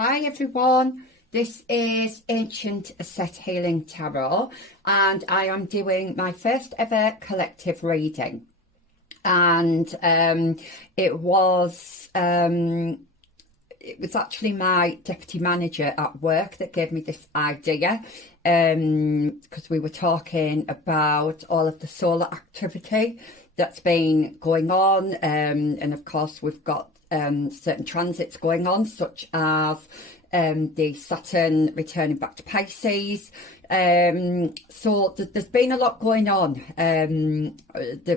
Hi everyone, this is Ancient Set Healing Tarot and I am doing my first ever collective reading, and it was actually my deputy manager at work that gave me this idea, because we were talking about all of the solar activity that's been going on, and of course we've got certain transits going on, such as the Saturn returning back to Pisces. So there's been a lot going on.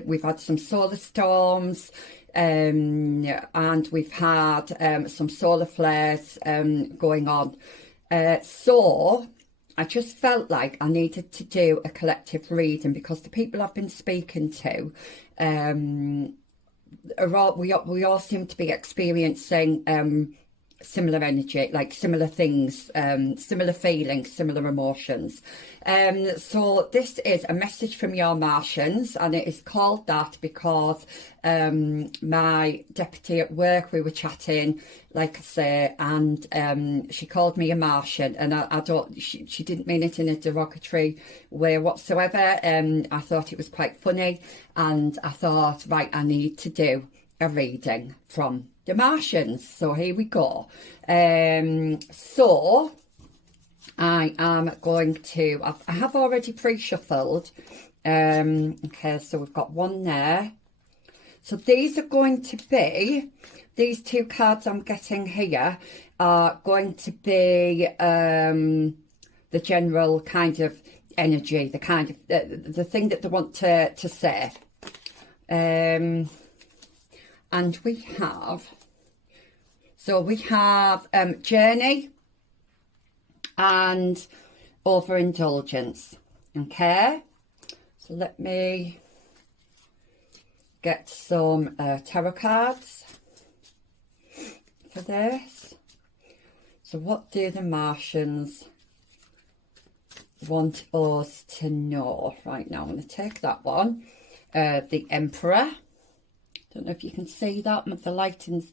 We've had some solar storms, and we've had some solar flares going on. So I just felt like I needed to do a collective reading, because the people I've been speaking to, we all seem to be experiencing similar energy, like similar things, similar feelings, similar emotions. So this is a message from your Martians, and it is called that because my deputy at work, we were chatting, like I say, and she called me a Martian, and she didn't mean it in a derogatory way whatsoever. I thought it was quite funny, and I thought, right, I need to do a reading from the Martians. So here we go. So I am going to, I have already pre-shuffled. Okay, so we've got one there. So these are going to be, these two cards I'm getting here are going to be the general kind of energy, the kind of the thing that they want to say. And we have, journey and overindulgence. Okay, so let me get some tarot cards for this. So what do the Martians want us to know right now? I'm going to take that one. The Emperor. Don't know if you can see that, but the lighting's,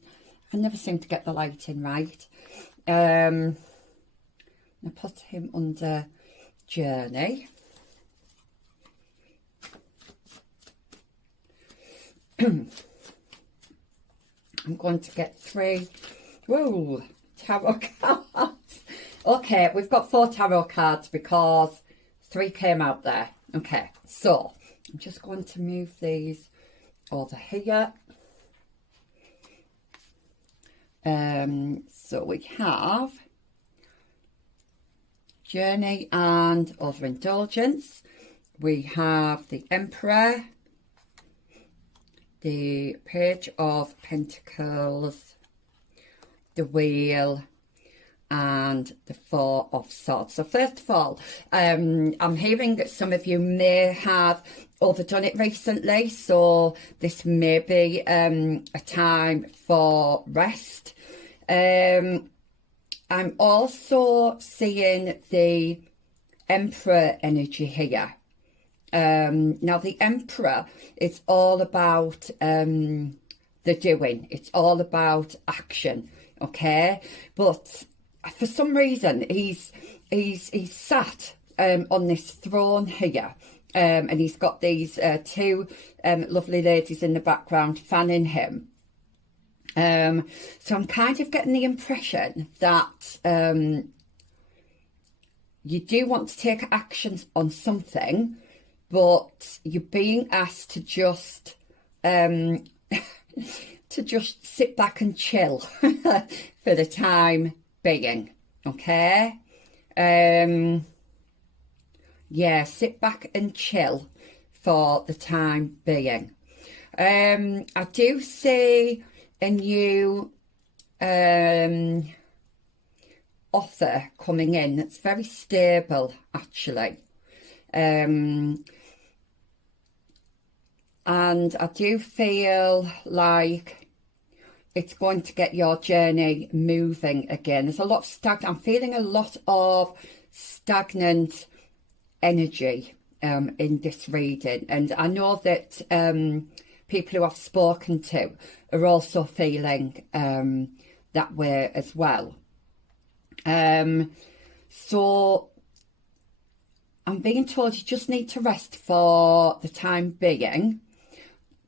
I never seem to get the lighting right. I put him under journey. I'm going to get 3 tarot cards. Okay, we've got 4 tarot cards because 3 came out there. Okay, so I'm just going to move these over here. So we have journey and overindulgence. We have the Emperor, the Page of Pentacles, the Wheel, and the Four of Swords. So first of all, I'm hearing that some of you may have overdone it recently, so this may be a time for rest. I'm also seeing the Emperor energy here. Now the Emperor, it's all about the doing, it's all about action, okay? But for some reason he's sat on this throne here, and he's got these 2 lovely ladies in the background fanning him. So I'm kind of getting the impression that you do want to take actions on something, but you're being asked to just to just sit back and chill for the time being. Okay, yeah, sit back and chill for the time being. I do see a new offer coming in that's very stable, actually. And I do feel like it's going to get your journey moving again. There's a lot of I'm feeling a lot of stagnant energy in this reading, and I know that people who I've spoken to are also feeling that way as well. So I'm being told you just need to rest for the time being.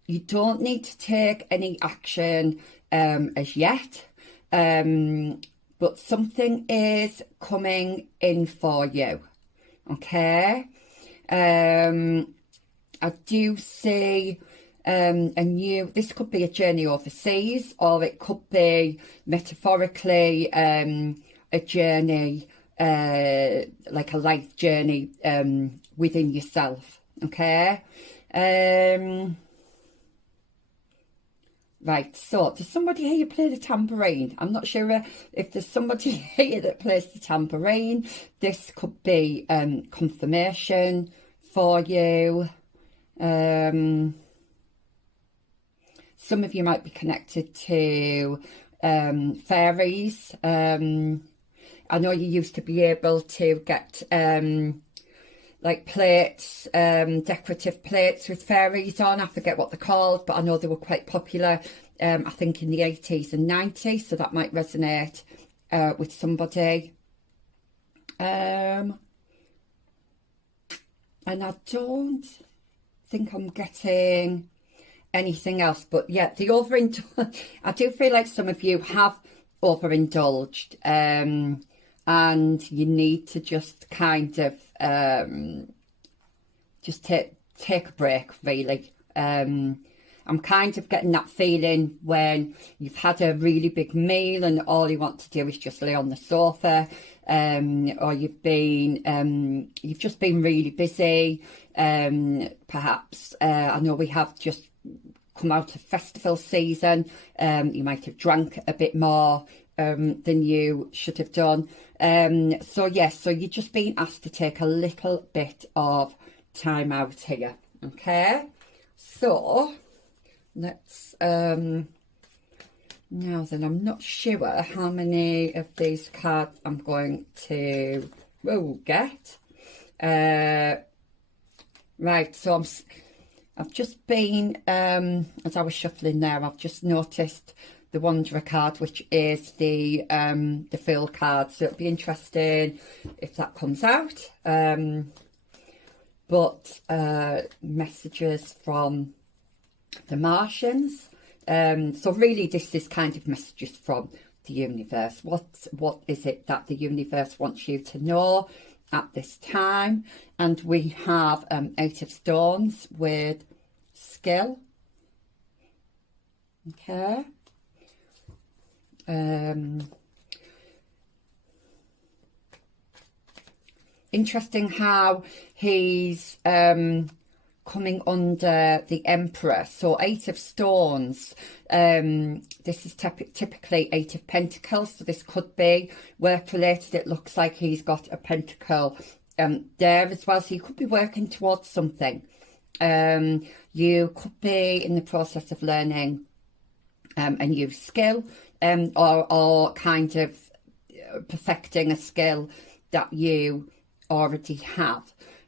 You don't need to take any action as yet, but something is coming in for you, okay? I do see this could be a journey overseas, or it could be metaphorically a journey, like a life journey within yourself, okay? Right, so does somebody here play the tambourine? I'm not sure if there's somebody here that plays the tambourine. This could be confirmation for you. Some of you might be connected to fairies. I know you used to be able to get like plates, decorative plates with fairies on. I forget what they're called, but I know they were quite popular, I think in the 80s and 90s, so that might resonate with somebody. And I don't think I'm getting anything else, but yeah, the I do feel like some of you have overindulged, and you need to just kind of just take a break, really. I'm kind of getting that feeling when you've had a really big meal and all you want to do is just lay on the sofa, or you've just been really busy. Perhaps I know we have just come out of festival season. You might have drank a bit more than you should have done. So yes, so you're just being asked to take a little bit of time out here, okay? So let's now then, I'm not sure how many of these cards I'm going to get. Right, so I've just been as I was shuffling there, I've just noticed the Wanderer card, which is the Fool card. So it'll be interesting if that comes out. But messages from the Martians. So really this is kind of messages from the universe. What is it that the universe wants you to know at this time? And we have 8 of Stones with skill. Okay. Interesting how he's coming under the Emperor. So 8 of Stones, this is typically 8 of Pentacles, so this could be work related. It looks like he's got a pentacle there as well, so you could be working towards something. You could be in the process of learning a new skill, or kind of perfecting a skill that you already have.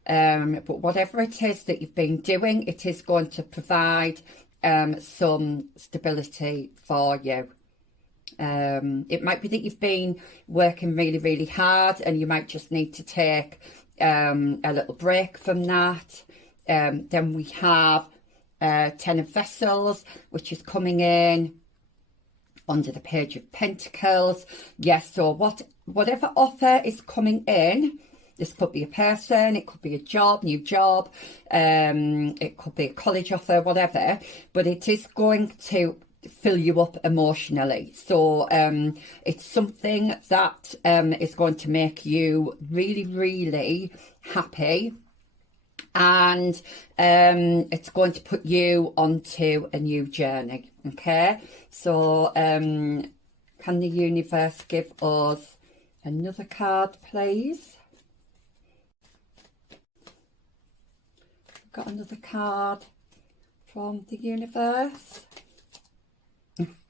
But whatever it is that you've been doing, it is going to provide some stability for you. It might be that you've been working really, really hard and you might just need to take a little break from that. Then we have 10 of Vessels, which is coming in under the Page of Pentacles. Yes, so whatever offer is coming in, this could be a person, it could be a job, new job, it could be a college offer, whatever, but it is going to fill you up emotionally. So it's something that is going to make you really, really happy, and it's going to put you onto a new journey. Okay, so can the universe give us another card, please? Got another card from the universe.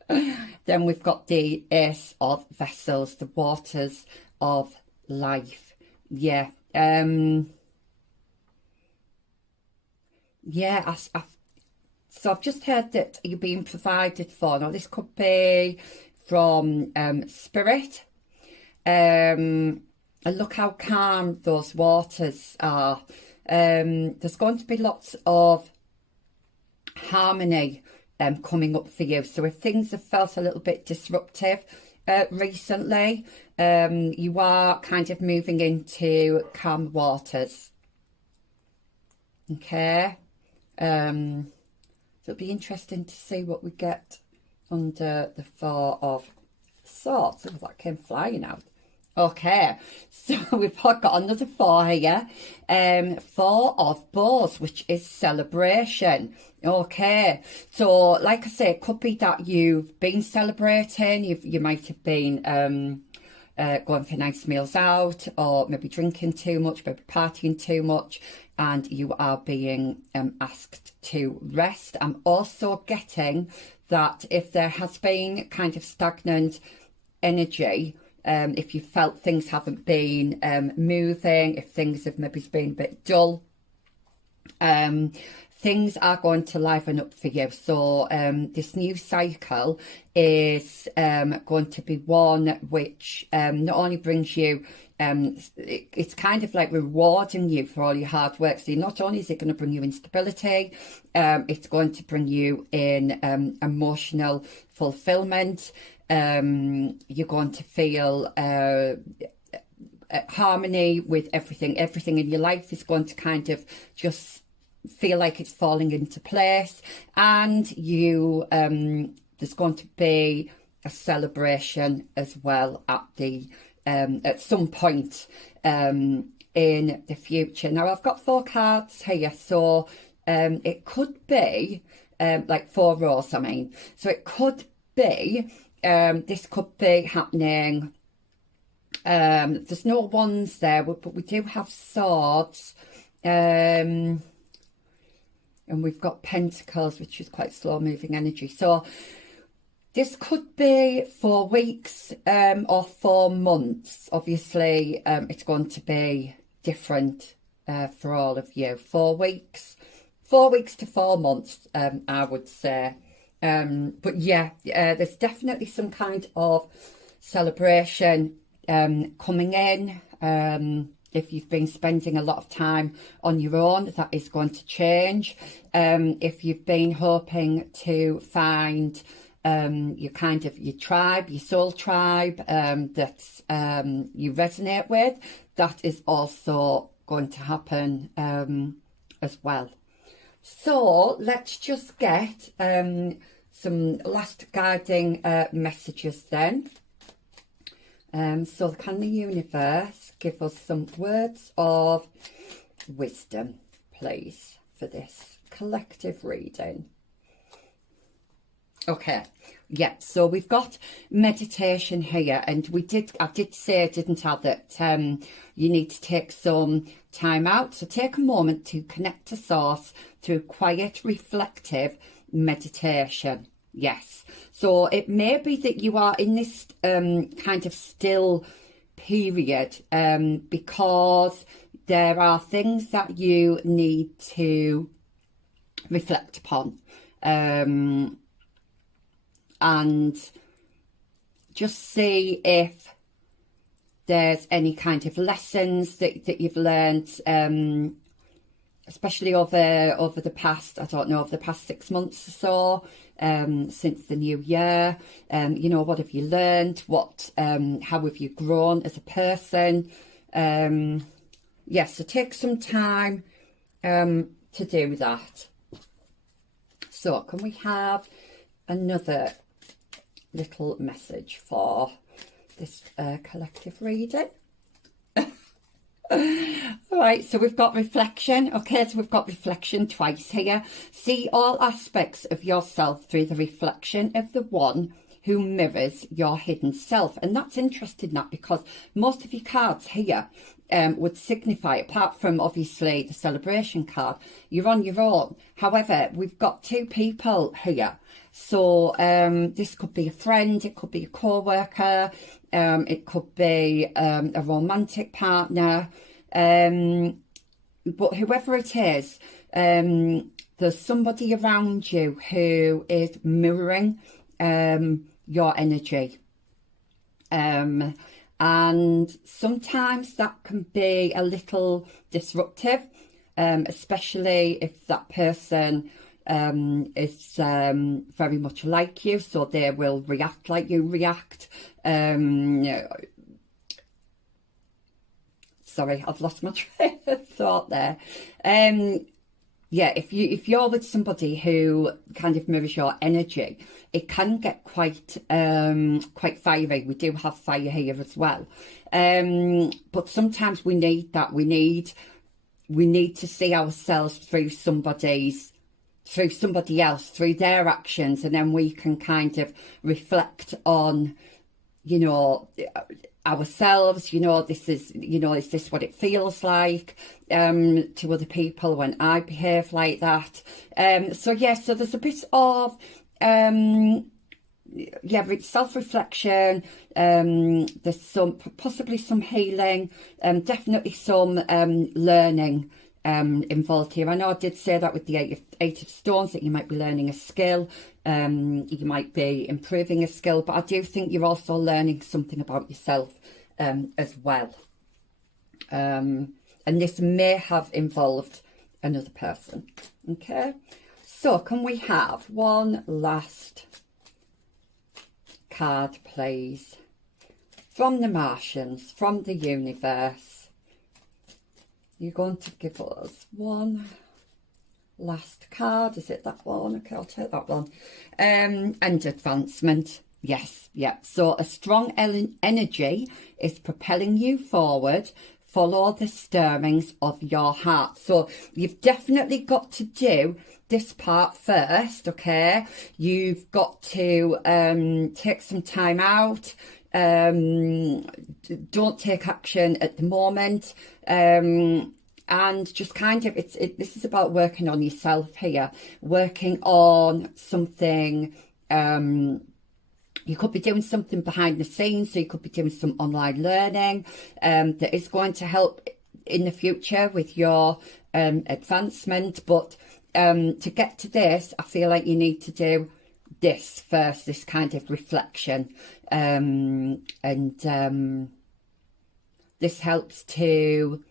Then we've got the Ace of Vessels, the waters of life. Yeah. Yeah, so I've just heard that you're being provided for. Now, this could be from Spirit. And look how calm those waters are. There's going to be lots of harmony coming up for you. So if things have felt a little bit disruptive recently, you are kind of moving into calm waters. Okay. So it'll be interesting to see what we get under the Four of Swords. Oh, that came flying out. Okay, so we've got another four here. Four of Bows, which is celebration. Okay, so like I say, it could be that you've been celebrating. You might have been going for nice meals out, or maybe drinking too much, maybe partying too much, and you are being asked to rest. I'm also getting that if there has been kind of stagnant energy, if you felt things haven't been moving, if things have maybe been a bit dull, things are going to liven up for you. So this new cycle is going to be one which not only brings you, it's kind of like rewarding you for all your hard work. So not only is it going to bring you instability, it's going to bring you in emotional fulfillment. You're going to feel harmony with everything. Everything in your life is going to kind of just feel like it's falling into place, and you there's going to be a celebration as well at the at some point in the future. Now I've got four cards here, so it could be like four rows, I mean, so it could be this could be happening. There's no wands there, but we do have swords, and we've got pentacles, which is quite slow moving energy. So this could be 4 weeks or 4 months. Obviously, it's going to be different for all of you. 4 weeks to 4 months, I would say. But yeah, there's definitely some kind of celebration coming in. If you've been spending a lot of time on your own, that is going to change. If you've been hoping to find your tribe, your soul tribe that you resonate with, that is also going to happen as well. So let's just get some last guiding messages then. So can the universe give us some words of wisdom, please, for this collective reading? Okay, yeah, so we've got meditation here, and I did say, didn't I, that you need to take some time out. So take a moment to connect to source through quiet, reflective meditation. Yes, so it may be that you are in this kind of still period because there are things that you need to reflect upon. And just see if there's any kind of lessons that you've learned, especially over the past, I don't know, over the past 6 months or so, since the new year. You know, what have you learned? How have you grown as a person? Yes, so take some time to do that. So can we have another little message for this collective reading? All right, so we've got reflection. Okay, so we've got reflection twice here. See all aspects of yourself through the reflection of the one who mirrors your hidden self. And that's interesting, that, because most of your cards here would signify, apart from obviously the celebration card, you're on your own. However, we've got 2 people here. So this could be a friend, it could be a co-worker, it could be a romantic partner, but whoever it is, there's somebody around you who is mirroring your energy, and and sometimes that can be a little disruptive, especially if that person is very much like you, so they will react like you react. Sorry, I've lost my train of thought there. Yeah, if you're with somebody who kind of mirrors your energy, it can get quite fiery. We do have fire here as well, but sometimes we need that. We need to see ourselves through somebody else, through their actions, and then we can kind of reflect on, you know, ourselves. You know, this is, you know, is this what it feels like to other people when I behave like that? So yeah, so there's a bit of self-reflection, there's some possibly some healing, definitely some learning involved here. I know I did say that with the eight of stones, that you might be learning a skill, you might be improving a skill, but I do think you're also learning something about yourself as well, and this may have involved another person. Okay, so can we have one last card, please, from the Martians, from the universe? You're going to give us one last card. Is it that one? Okay, I'll take that one. And advancement. Yes, yeah. So a strong energy is propelling you forward. Follow the stirrings of your heart. So you've definitely got to do this part first, okay? You've got to take some time out. Don't take action at the moment, and just kind of this is about working on yourself here, working on something. You could be doing something behind the scenes, so you could be doing some online learning that is going to help in the future with your advancement. But to get to this, I feel like you need to do this first, this kind of reflection, and this helps to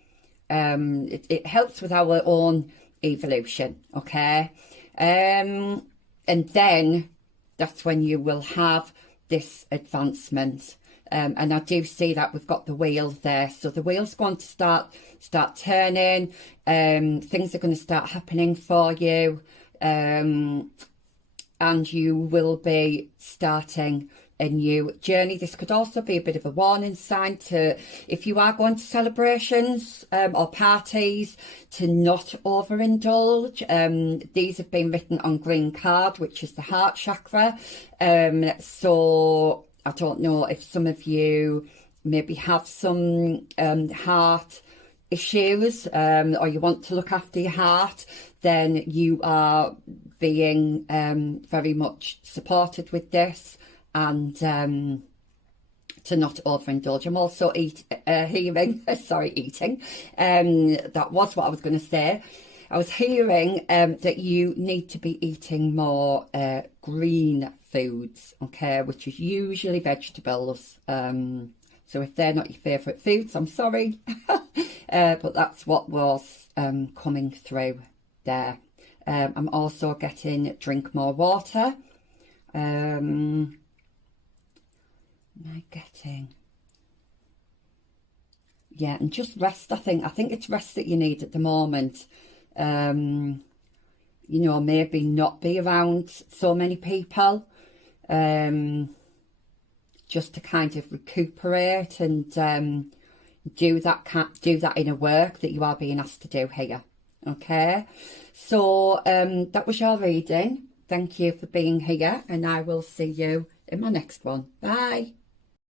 it helps with our own evolution, okay? And then that's when you will have this advancement, and I do see that we've got the wheel there, so the wheel's going to start turning, things are going to start happening for you, and you will be starting a new journey. This could also be a bit of a warning sign to, if you are going to celebrations or parties, to not overindulge. These have been written on green card, which is the heart chakra. So I don't know if some of you maybe have some heart issues, or you want to look after your heart, then you are being very much supported with this, and to not overindulge. I'm also hearing, sorry, eating. That was what I was going to say. I was hearing that you need to be eating more green foods, okay, which is usually vegetables. So if they're not your favourite foods, I'm sorry. But that's what was coming through there. I'm also getting drink more water. Am I getting? Yeah, and just rest. I think it's rest that you need at the moment. You know, maybe not be around so many people, just to kind of recuperate and do that inner work that you are being asked to do here. Okay, so that was your reading. Thank you for being here, and I will see you in my next one. Bye.